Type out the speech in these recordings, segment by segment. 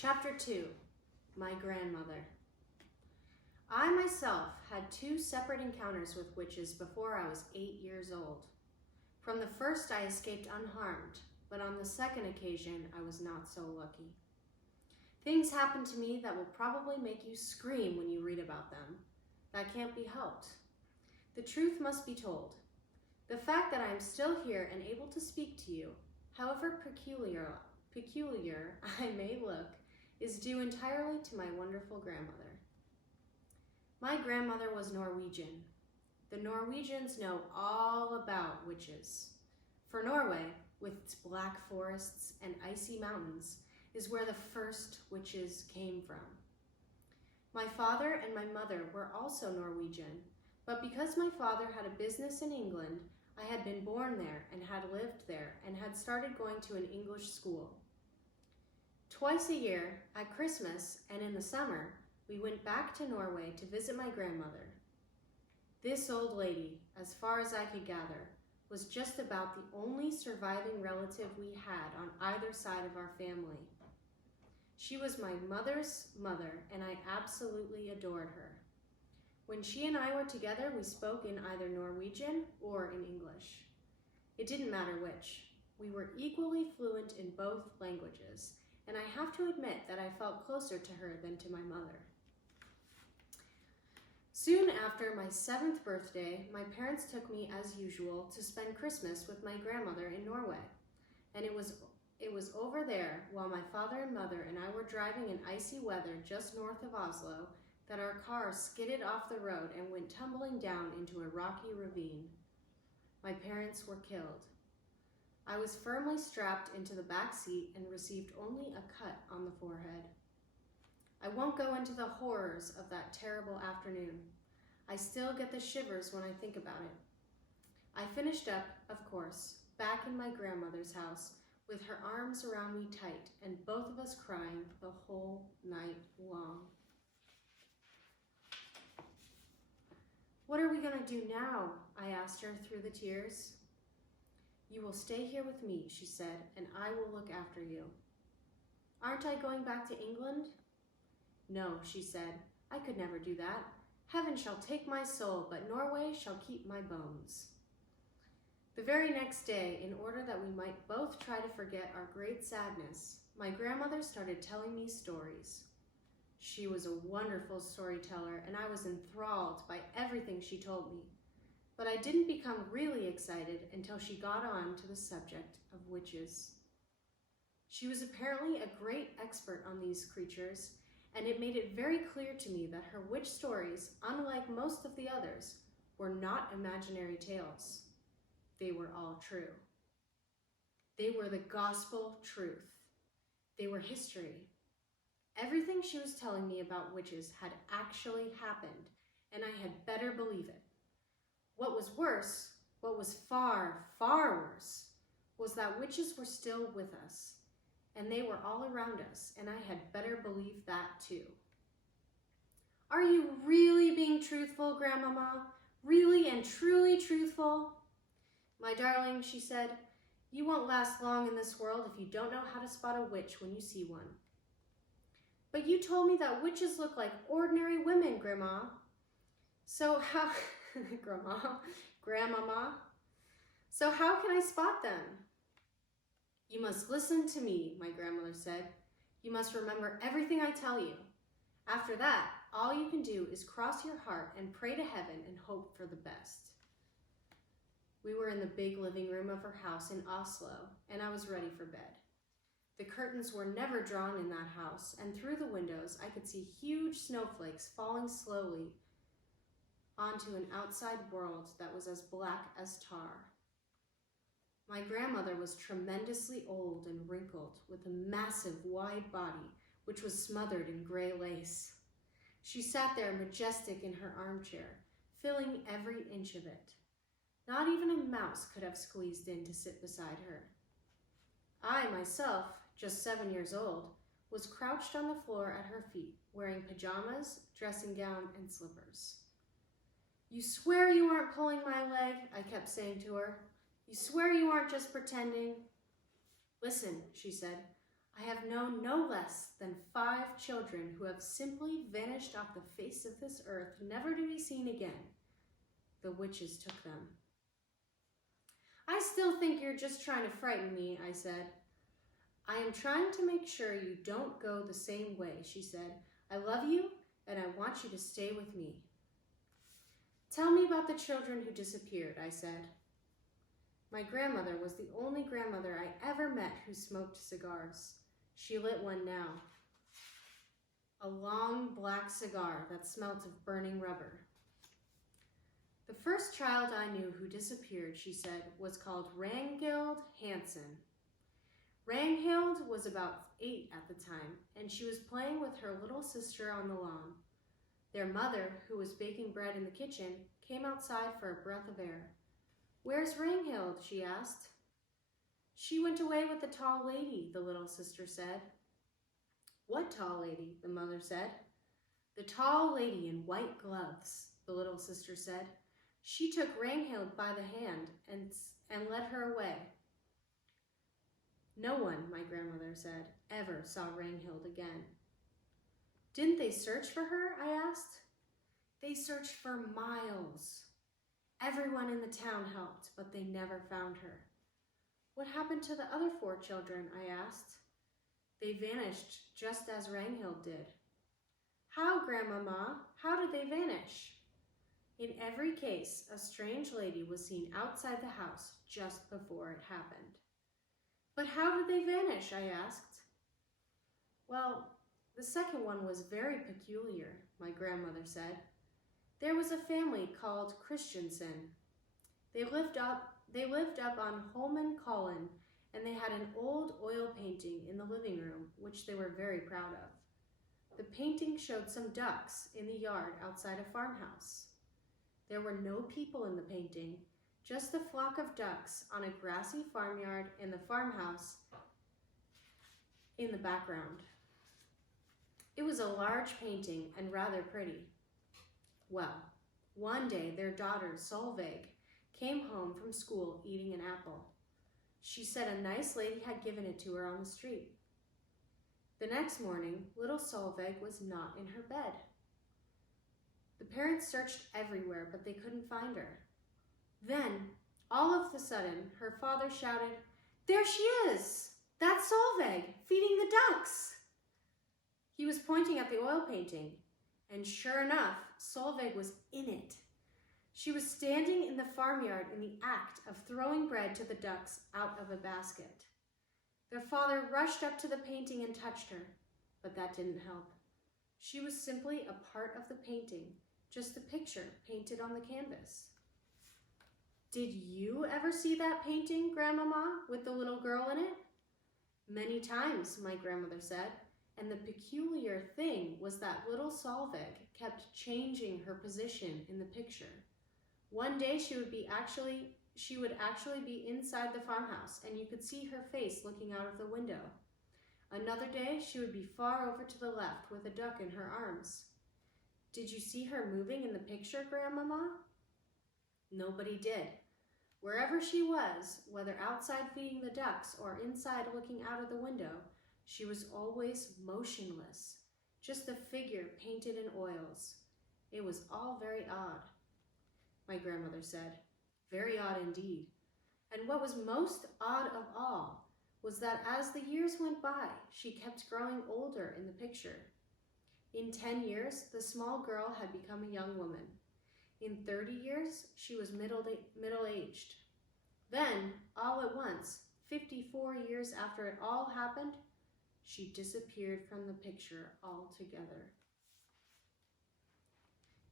Chapter 2, My Grandmother. I myself had 2 separate encounters with witches before I was 8 years old. From the first I escaped unharmed, but on the second occasion I was not so lucky. Things happened to me that will probably make you scream when you read about them. That can't be helped. The truth must be told. The fact that I am still here and able to speak to you, however peculiar I may look, is due entirely to my wonderful grandmother. My grandmother was Norwegian. The Norwegians know all about witches. For Norway, with its black forests and icy mountains, is where the first witches came from. My father and my mother were also Norwegian, but because my father had a business in England, I had been born there and had lived there and had started going to an English school. Twice a year, at Christmas and in the summer, we went back to Norway to visit my grandmother. This old lady, as far as I could gather, was just about the only surviving relative we had on either side of our family. She was my mother's mother, and I absolutely adored her. When she and I were together, we spoke in either Norwegian or in English. It didn't matter which. We were equally fluent in both languages, and I have to admit that I felt closer to her than to my mother. Soon after my 7th birthday, my parents took me, as usual, to spend Christmas with my grandmother in Norway. And it was over there, while my father and mother and I were driving in icy weather just north of Oslo, that our car skidded off the road and went tumbling down into a rocky ravine. My parents were killed. I was firmly strapped into the back seat and received only a cut on the forehead. I won't go into the horrors of that terrible afternoon. I still get the shivers when I think about it. I finished up, of course, back in my grandmother's house with her arms around me tight and both of us crying the whole night long. "What are we going to do now?" I asked her through the tears. "You will stay here with me," she said, "and I will look after you." "Aren't I going back to England?" "No," she said, "I could never do that. Heaven shall take my soul, but Norway shall keep my bones." The very next day, in order that we might both try to forget our great sadness, my grandmother started telling me stories. She was a wonderful storyteller, and I was enthralled by everything she told me. But I didn't become really excited until she got on to the subject of witches. She was apparently a great expert on these creatures, and it made it very clear to me that her witch stories, unlike most of the others, were not imaginary tales. They were all true. They were the gospel truth. They were history. Everything she was telling me about witches had actually happened, and I had better believe it. What was worse, what was far, far worse, was that witches were still with us, and they were all around us, and I had better believe that too. "Are you really being truthful, Grandmama? Really and truly truthful?" "My darling," she said, "you won't last long in this world if you don't know how to spot a witch when you see one." "But you told me that witches look like ordinary women, Grandma. So how, Grandmama, so how can I spot them?" "You must listen to me," my grandmother said. "You must remember everything I tell you. After that, all you can do is cross your heart and pray to heaven and hope for the best." We were in the big living room of her house in Oslo, and I was ready for bed. The curtains were never drawn in that house, and through the windows I could see huge snowflakes falling slowly onto an outside world that was as black as tar. My grandmother was tremendously old and wrinkled, with a massive wide body, which was smothered in gray lace. She sat there majestic in her armchair, filling every inch of it. Not even a mouse could have squeezed in to sit beside her. I, myself, just 7 years old, was crouched on the floor at her feet, wearing pajamas, dressing gown, and slippers. "You swear you aren't pulling my leg?" I kept saying to her. "You swear you aren't just pretending?" "Listen," she said, I have known no less than 5 children who have simply vanished off the face of this earth, never to be seen again. The witches took them. I still think you're just trying to frighten me, I said. I am trying to make sure you don't go the same way, she said. I love you, and I want you to stay with me. Tell me about the children who disappeared, I said. My grandmother was the only grandmother I ever met who smoked cigars. She lit one now. A long black cigar that smelt of burning rubber. The first child I knew who disappeared, she said, was called Ragnhild Hansen. Ragnhild was about 8 at the time, and she was playing with her little sister on the lawn. Their mother, who was baking bread in the kitchen, came outside for a breath of air. Where's Ragnhild? She asked. She went away with the tall lady, the little sister said. What tall lady? The mother said. The tall lady in white gloves, the little sister said. She took Ragnhild by the hand and led her away. No one, my grandmother said, ever saw Ragnhild again. Didn't they search for her? I asked. They searched for miles. Everyone in the town helped, but they never found her. What happened to the other 4 children? I asked. They vanished just as Ragnhild did. How, Grandmama? How did they vanish? In every case, a strange lady was seen outside the house just before it happened. But how did they vanish? I asked. Well, the second one was very peculiar, my grandmother said. There was a family called Christensen. They lived up on Holmenkollen, and they had an old oil painting in the living room, which they were very proud of. The painting showed some ducks in the yard outside a farmhouse. There were no people in the painting, just a flock of ducks on a grassy farmyard and the farmhouse in the background. It was a large painting and rather pretty. Well, one day their daughter, Solveig, came home from school eating an apple. She said a nice lady had given it to her on the street. The next morning, little Solveig was not in her bed. The parents searched everywhere, but they couldn't find her. Then, all of a sudden, her father shouted, "There she is! That's Solveig, feeding the ducks!" He was pointing at the oil painting, and sure enough, Solveig was in it. She was standing in the farmyard in the act of throwing bread to the ducks out of a basket. Their father rushed up to the painting and touched her, but that didn't help. She was simply a part of the painting, just a picture painted on the canvas. Did you ever see that painting, Grandmama, with the little girl in it? Many times, my grandmother said, and the peculiar thing was that little Solveig kept changing her position in the picture. One day she would actually be inside the farmhouse, and you could see her face looking out of the window. Another day she would be far over to the left with a duck in her arms. Did you see her moving in the picture, Grandmama? Nobody did. Wherever she was, whether outside feeding the ducks or inside looking out of the window, she was always motionless, just a figure painted in oils. It was all very odd, my grandmother said. Very odd indeed. And what was most odd of all was that as the years went by, she kept growing older in the picture. In 10 years, the small girl had become a young woman. In 30 years, she was middle-aged. Then, all at once, 54 years after it all happened, she disappeared from the picture altogether.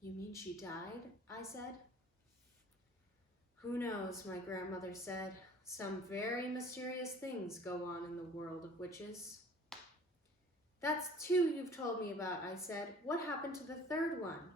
You mean she died? I said. Who knows, my grandmother said. Some very mysterious things go on in the world of witches. That's 2 you've told me about, I said. What happened to the third one?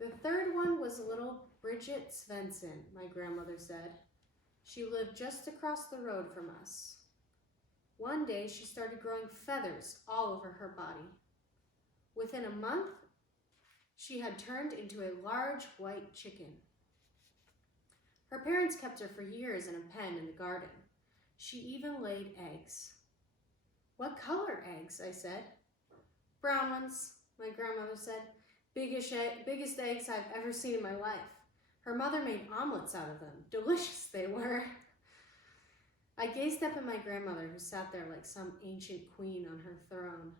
The third one was little Bridget Svensson, my grandmother said. She lived just across the road from us. One day she started growing feathers all over her body. Within a month, she had turned into a large white chicken. Her parents kept her for years in a pen in the garden. She even laid eggs. What color eggs? I said. Brown ones, my grandmother said. Biggest eggs I've ever seen in my life. Her mother made omelets out of them. Delicious they were. I gazed up at my grandmother, who sat there like some ancient queen on her throne.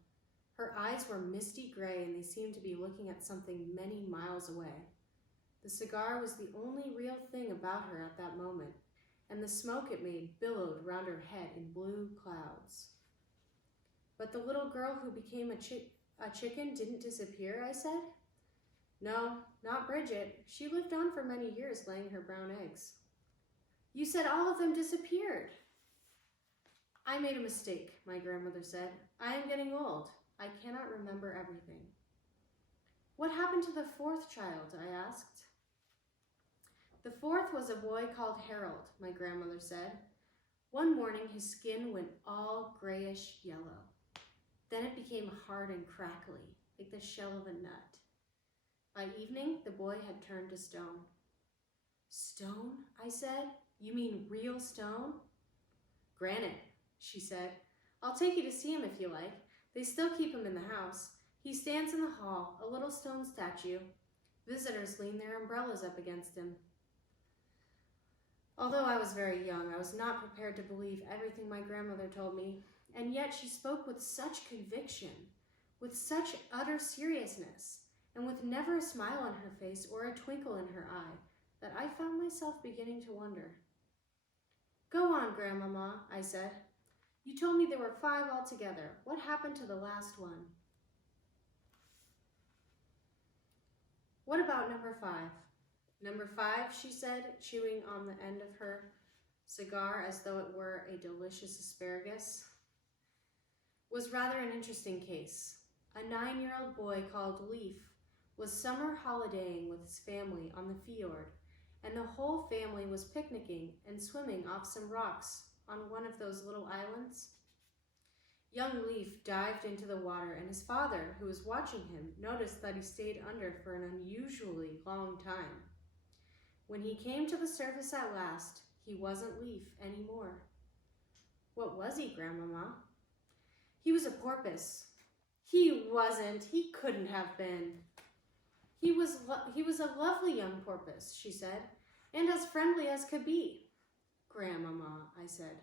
Her eyes were misty gray, and they seemed to be looking at something many miles away. The cigar was the only real thing about her at that moment, and the smoke it made billowed round her head in blue clouds. But the little girl who became a chicken didn't disappear, I said. No, not Bridget. She lived on for many years, laying her brown eggs. You said all of them disappeared. I made a mistake, my grandmother said. I am getting old. I cannot remember everything. What happened to the fourth child? I asked. The fourth was a boy called Harold, my grandmother said. One morning his skin went all grayish yellow. Then it became hard and crackly, like the shell of a nut. By evening, the boy had turned to stone. Stone? I said. You mean real stone? Granite, she said. I'll take you to see him if you like. They still keep him in the house. He stands in the hall, a little stone statue. Visitors lean their umbrellas up against him. Although I was very young, I was not prepared to believe everything my grandmother told me, and yet she spoke with such conviction, with such utter seriousness, and with never a smile on her face or a twinkle in her eye, that I found myself beginning to wonder. Go on, Grandmama, I said. You told me there were 5 altogether. What happened to the last one? What about number 5? Number 5, she said, chewing on the end of her cigar as though it were a delicious asparagus, was rather an interesting case. A 9-year-old boy called Leaf was summer holidaying with his family on the fjord, and the whole family was picnicking and swimming off some rocks on one of those little islands. Young Leaf dived into the water, and his father, who was watching him, noticed that he stayed under for an unusually long time. When he came to the surface at last, he wasn't Leaf anymore. What was he, Grandmama? He was a porpoise. He wasn't. He couldn't have been. He was a lovely young porpoise, she said, and as friendly as could be. Grandmama, I said.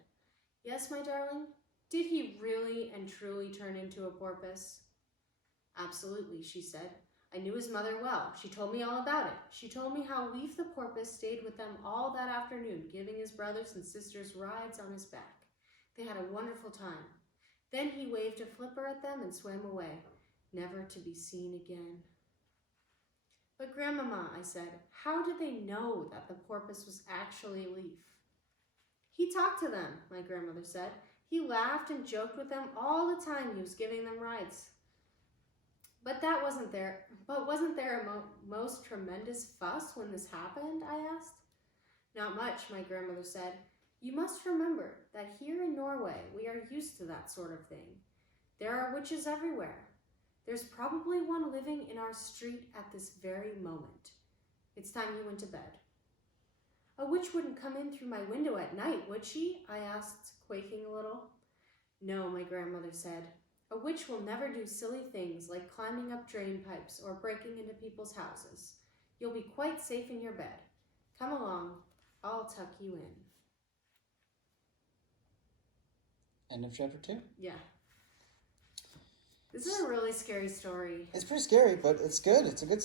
Yes, my darling? Did he really and truly turn into a porpoise? Absolutely, she said. I knew his mother well. She told me all about it. She told me how Leaf the porpoise stayed with them all that afternoon, giving his brothers and sisters rides on his back. They had a wonderful time. Then he waved a flipper at them and swam away, never to be seen again. But Grandmama, I said, how did they know that the porpoise was actually Leaf? He talked to them, my grandmother said. He laughed and joked with them all the time he was giving them rides. But wasn't there a most tremendous fuss when this happened, I asked. Not much, my grandmother said. You must remember that here in Norway we are used to that sort of thing. There are witches everywhere. There's probably one living in our street at this very moment. It's time you went to bed. A witch wouldn't come in through my window at night, would she? I asked, quaking a little. No, my grandmother said. A witch will never do silly things like climbing up drain pipes or breaking into people's houses. You'll be quite safe in your bed. Come along, I'll tuck you in. End of chapter 2? Yeah. This is a really scary story. It's pretty scary, but it's good. It's a good story.